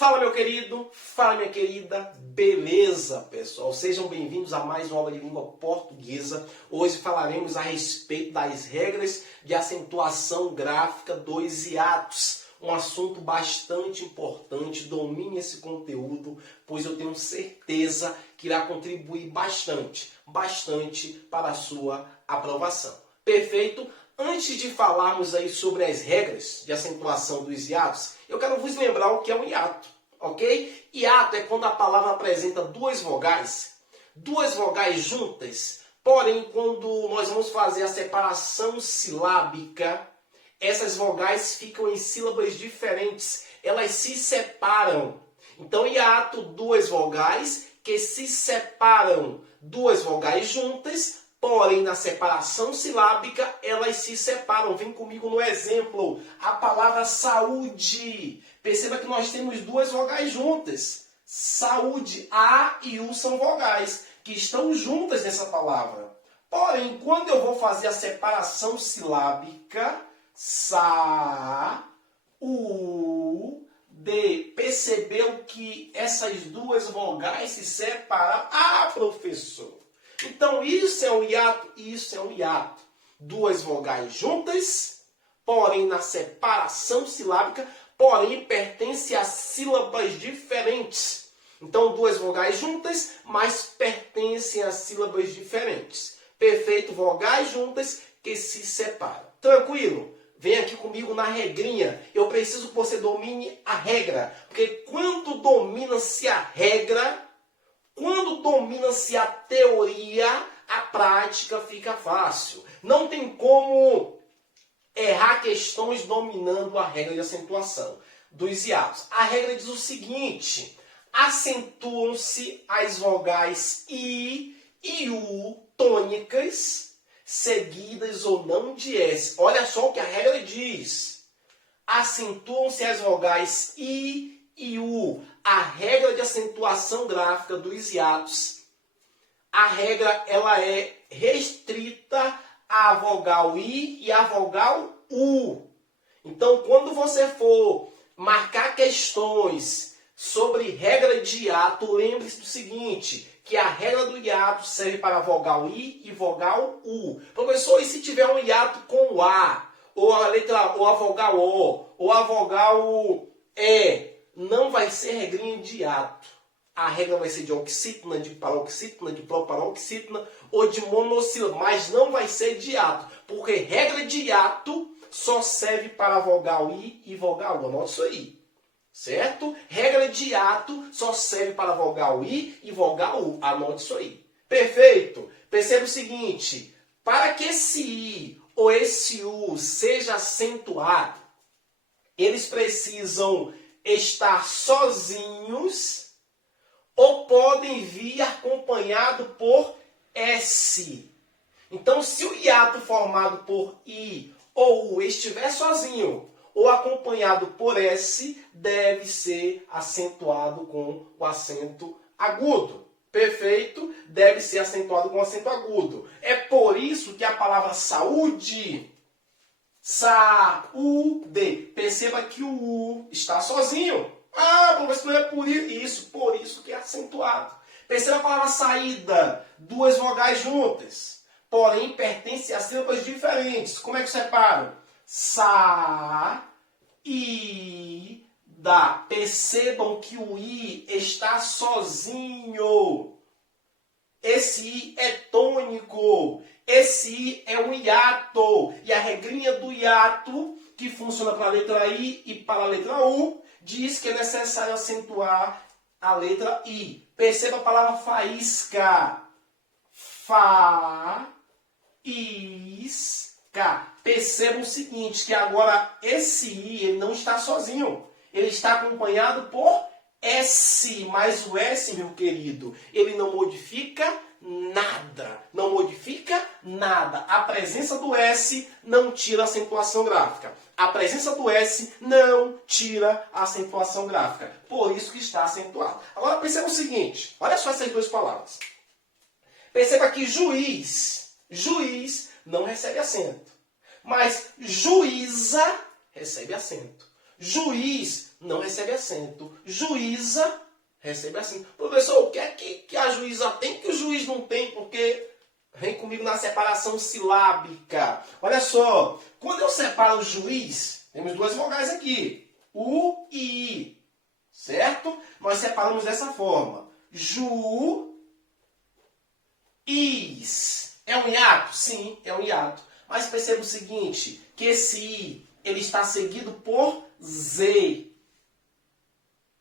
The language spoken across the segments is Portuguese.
Fala meu querido, fala minha querida, beleza pessoal? Sejam bem-vindos a mais uma aula de língua portuguesa. Hoje falaremos a respeito das regras de acentuação gráfica dos hiatos. Um assunto bastante importante, domine esse conteúdo, pois eu tenho certeza que irá contribuir bastante para a sua aprovação. Perfeito? Antes de falarmos aí sobre as regras de acentuação dos hiatos, eu quero vos lembrar o que é um hiato, ok? Hiato é quando a palavra apresenta duas vogais juntas, porém quando nós vamos fazer a separação silábica, essas vogais ficam em sílabas diferentes, elas se separam. Então hiato, duas vogais que se separam, duas vogais juntas, porém, na separação silábica, elas se separam. Vem comigo no exemplo. A palavra saúde. Perceba que nós temos duas vogais juntas. Saúde. A e U são vogais que estão juntas nessa palavra. Porém, quando eu vou fazer a separação silábica, sa, u, d, percebeu que essas duas vogais se separam? Ah, professor! Então, isso é um hiato e isso é um hiato. Duas vogais juntas, porém na separação silábica, porém pertence a sílabas diferentes. Então, duas vogais juntas, mas pertencem a sílabas diferentes. Perfeito? Vogais juntas que se separam. Tranquilo? Vem aqui comigo na regrinha. Eu preciso que você domine a regra. Porque quando domina-se a regra, quando domina-se a teoria, a prática fica fácil. Não tem como errar questões dominando a regra de acentuação dos hiatos. A regra diz o seguinte: acentuam-se as vogais I e U tônicas, seguidas ou não de S. Olha só o que a regra diz. Acentuam-se as vogais I e U. A regra de acentuação gráfica dos hiatos, a regra ela é restrita à vogal I e à vogal U. Então, quando você for marcar questões sobre regra de hiato, lembre-se do seguinte, que a regra do hiato serve para a vogal I e vogal U. Professor, e se tiver um hiato com o A, ou a letra, ou a vogal O, ou a vogal E, não vai ser regrinha de hiato. A regra vai ser de oxítona, de paroxítona, de proparoxítona ou de monossílabo, mas não vai ser de hiato, porque regra de hiato só serve para a vogal I e vogal U. Anote isso aí. Certo? Regra de hiato só serve para a vogal I e vogal U. Anote isso aí. Perfeito? Perceba o seguinte, para que esse I ou esse U seja acentuado, eles precisam estar sozinhos ou podem vir acompanhado por S. Então, se o hiato formado por I ou U estiver sozinho ou acompanhado por S, deve ser acentuado com o acento agudo. Perfeito? Deve ser acentuado com o acento agudo. É por isso que a palavra saúde, saúde, perceba que o U está sozinho. Ah, professor, é por isso. Por isso que é acentuado. Perceba a palavra saída, duas vogais juntas, porém pertencem a sílabas diferentes. Como é que separo? Sa, I, da. Percebam que o I está sozinho. Esse I é tônico. Esse I é um hiato. E a regrinha do hiato, que funciona para a letra I e para a letra U, diz que é necessário acentuar a letra I. Perceba a palavra faísca. Fa, is, K. Perceba o seguinte, que agora esse I ele não está sozinho. Ele está acompanhado por S. Mas o S, meu querido, ele não modifica nada. Não modifica nada. A presença do S não tira a acentuação gráfica. A presença do S não tira a acentuação gráfica. Por isso que está acentuado. Agora perceba o seguinte. Olha só essas duas palavras. Perceba que juiz. Juiz não recebe acento. Mas juíza recebe acento. Juiz não recebe acento. Juíza recebe acento. Professor, o que é que a juíza tem que o juiz não tem? Porque vem comigo na separação silábica. Olha só, quando eu separo o juiz, temos duas vogais aqui. U e I. Certo? Nós separamos dessa forma. Ju, is. É um hiato? Sim, é um hiato. Mas perceba o seguinte, que esse I, ele está seguido por Z.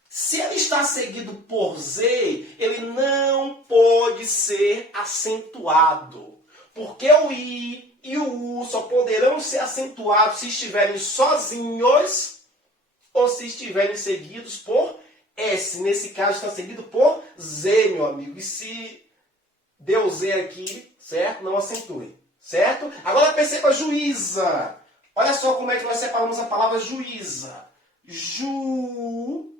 Se ele está seguido por Z, ele não pode ser acentuado. Porque o I e o U só poderão ser acentuados se estiverem sozinhos ou se estiverem seguidos por S. Nesse caso, está seguido por Z, meu amigo. E se deu Z aqui, certo? Não acentue. Certo? Agora perceba juíza. Olha só como é que nós separamos a palavra juíza. Ju,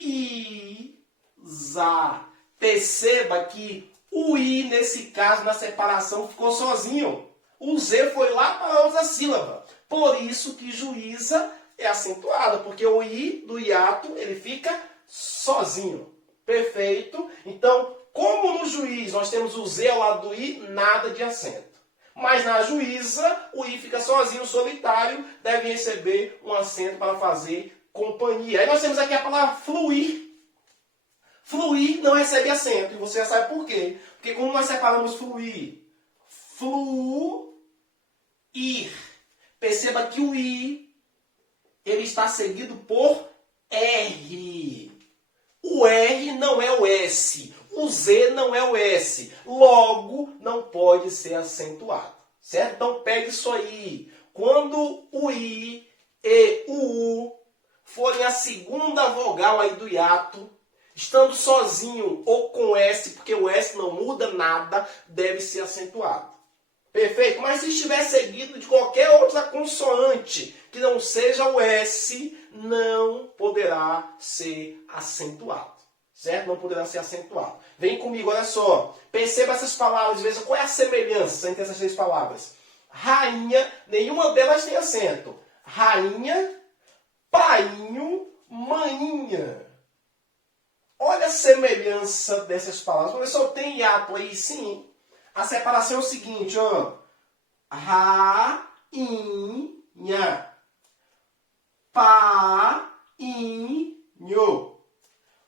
I, za. Perceba que o I, nesse caso, na separação, ficou sozinho. O Z foi lá para a outra sílaba. Por isso que juíza é acentuada, porque o I do hiato, ele fica sozinho. Perfeito? Então, como no juiz nós temos o Z ao lado do I, nada de acento. Mas na juíza, o I fica sozinho, solitário, deve receber um acento para fazer companhia. Aí nós temos aqui a palavra fluir. Fluir não recebe acento, e você já sabe por quê. Porque como nós separamos fluir? Fluir. Perceba que o I, ele está seguido por R. O R não é o S. O Z não é o S. Logo, não pode ser acentuado. Certo? Então, pegue isso aí. Quando o I e o U forem a segunda vogal aí do hiato, estando sozinho ou com S, porque o S não muda nada, deve ser acentuado. Perfeito? Mas se estiver seguido de qualquer outra consoante que não seja o S, não poderá ser acentuado. Certo? Não poderá ser acentuado. Vem comigo, olha só. Perceba essas palavras, veja qual é a semelhança entre essas três palavras. Rainha, nenhuma delas tem acento. Rainha, painho, maninha. Olha a semelhança dessas palavras. Professor, tem hiato aí? Sim. A separação é o seguinte, ó. Rainha, painho,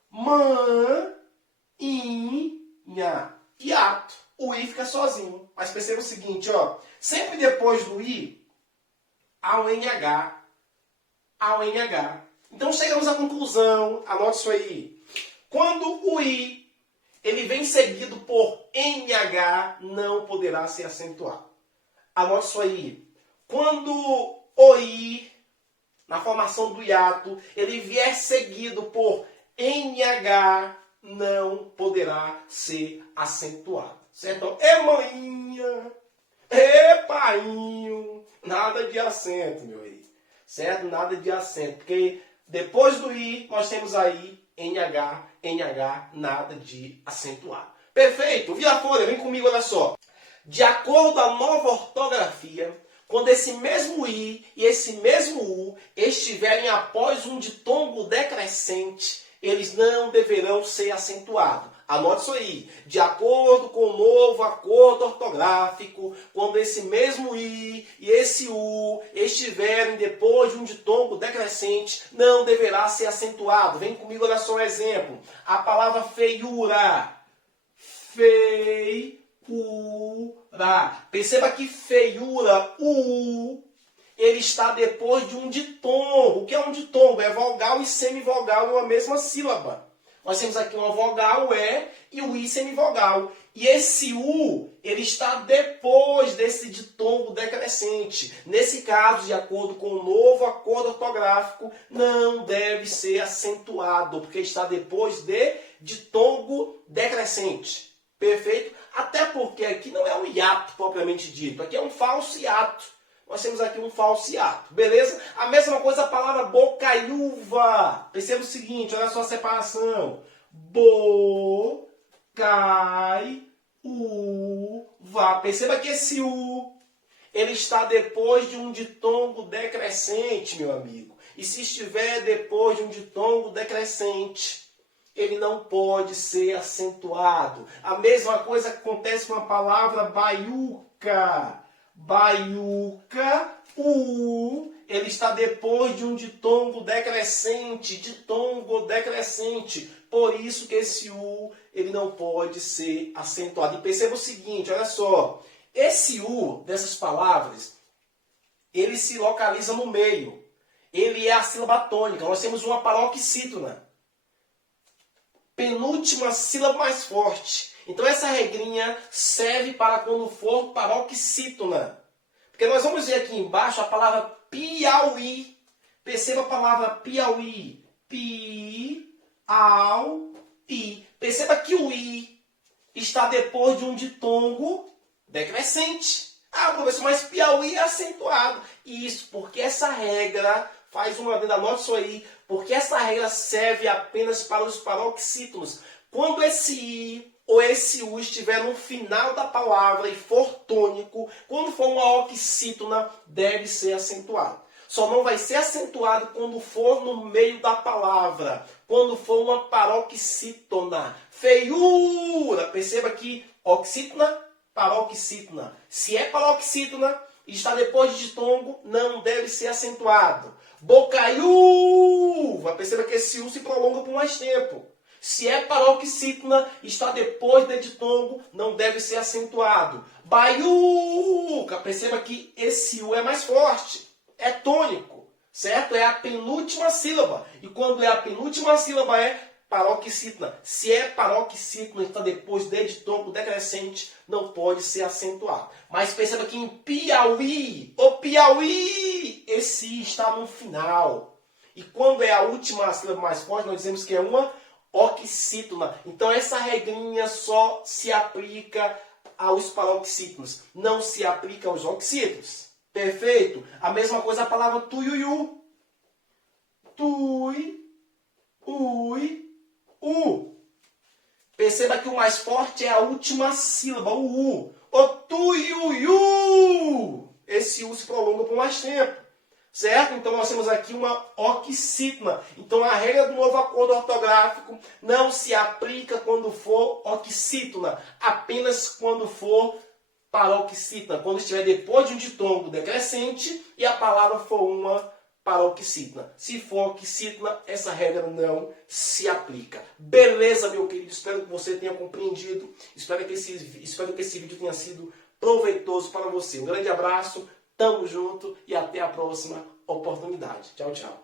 maninha. Hiato. O I fica sozinho. Mas perceba o seguinte, ó. Sempre depois do I, há um NH. Há um NH. Então chegamos à conclusão. Anote isso aí. Quando o I ele vem seguido por NH, não poderá ser acentuado. Anote isso aí. Quando o I, na formação do hiato, ele vier seguido por NH, não poderá ser acentuado. Certo? Então, é maninha, é painho, nada de acento, meu aí. Certo? Nada de acento. Porque depois do I, nós temos aí NH, nada de acentuar. Perfeito! Vira a folha, vem comigo, olha só. De acordo com a nova ortografia, quando esse mesmo I e esse mesmo U estiverem após um ditongo decrescente, eles não deverão ser acentuados. Anote isso aí. De acordo com o novo acordo ortográfico, quando esse mesmo I e esse U estiverem depois de um ditongo decrescente, não deverá ser acentuado. Vem comigo, olha só um exemplo. A palavra feiura. Feiura. Perceba que feiura, o U, ele está depois de um ditongo. O que é um ditongo? É vogal e semivogal em uma mesma sílaba. Nós temos aqui uma vogal, o E, e o I semivogal. E esse U, ele está depois desse ditongo decrescente. Nesse caso, de acordo com o novo acordo ortográfico, não deve ser acentuado, porque está depois de ditongo decrescente. Perfeito? Até porque aqui não é um hiato propriamente dito, aqui é um falso hiato. Nós temos aqui um falso hiato, beleza? A mesma coisa a palavra bocaiúva. Perceba o seguinte, olha só a separação. Bocaiúva. Perceba que esse U, ele está depois de um ditongo decrescente, meu amigo. E se estiver depois de um ditongo decrescente, ele não pode ser acentuado. A mesma coisa acontece com a palavra baiuca. Baiuca, o ele está depois de um ditongo decrescente, ditongo decrescente. Por isso que esse U ele não pode ser acentuado. E perceba o seguinte, olha só. Esse U dessas palavras, ele se localiza no meio. Ele é a sílaba tônica. Nós temos uma paroxítona. Penúltima sílaba mais forte. Então essa regrinha serve para quando for paroxítona. Porque nós vamos ver aqui embaixo a palavra Piauí. Perceba a palavra Piauí. Pi-au-i. Perceba que o I está depois de um ditongo decrescente. Ah, professor, mas Piauí é acentuado. Isso, porque essa regra, faz uma adenda, anote isso aí, porque essa regra serve apenas para os paroxítonos. Quando esse I ou esse U estiver no final da palavra e for tônico, quando for uma oxítona, deve ser acentuado. Só não vai ser acentuado quando for no meio da palavra, quando for uma paroxítona. Feiura! Perceba que oxítona, paroxítona. Se é paroxítona e está depois de ditongo, não deve ser acentuado. Bocaiúva! Perceba que esse U se prolonga por mais tempo. Se é paroxítona, está depois de ditongo, não deve ser acentuado. Baiuca! Perceba que esse U é mais forte. É tônico, certo? É a penúltima sílaba. E quando é a penúltima sílaba é paroxítona. Se é paroxítona e está depois de ditongo decrescente, não pode ser acentuado. Mas perceba que em Piauí, o Piauí, esse I está no final. E quando é a última sílaba mais forte, nós dizemos que é uma oxítona. Então essa regrinha só se aplica aos paroxítonos, não se aplica aos oxítonos. Perfeito? A mesma coisa a palavra tuiuiu. Tui, ui, u. Perceba que o mais forte é a última sílaba, o u. O tuiuiu. Esse u se prolonga por mais tempo. Certo? Então nós temos aqui uma oxítona. Então a regra do novo acordo ortográfico não se aplica quando for oxítona, apenas quando for paroxítona, quando estiver depois de um ditongo decrescente e a palavra for uma paroxítona. Se for oxítona, essa regra não se aplica. Beleza, meu querido? Espero que você tenha compreendido. Espero que esse vídeo tenha sido proveitoso para você. Um grande abraço. Tamo junto e até a próxima oportunidade. Tchau, tchau.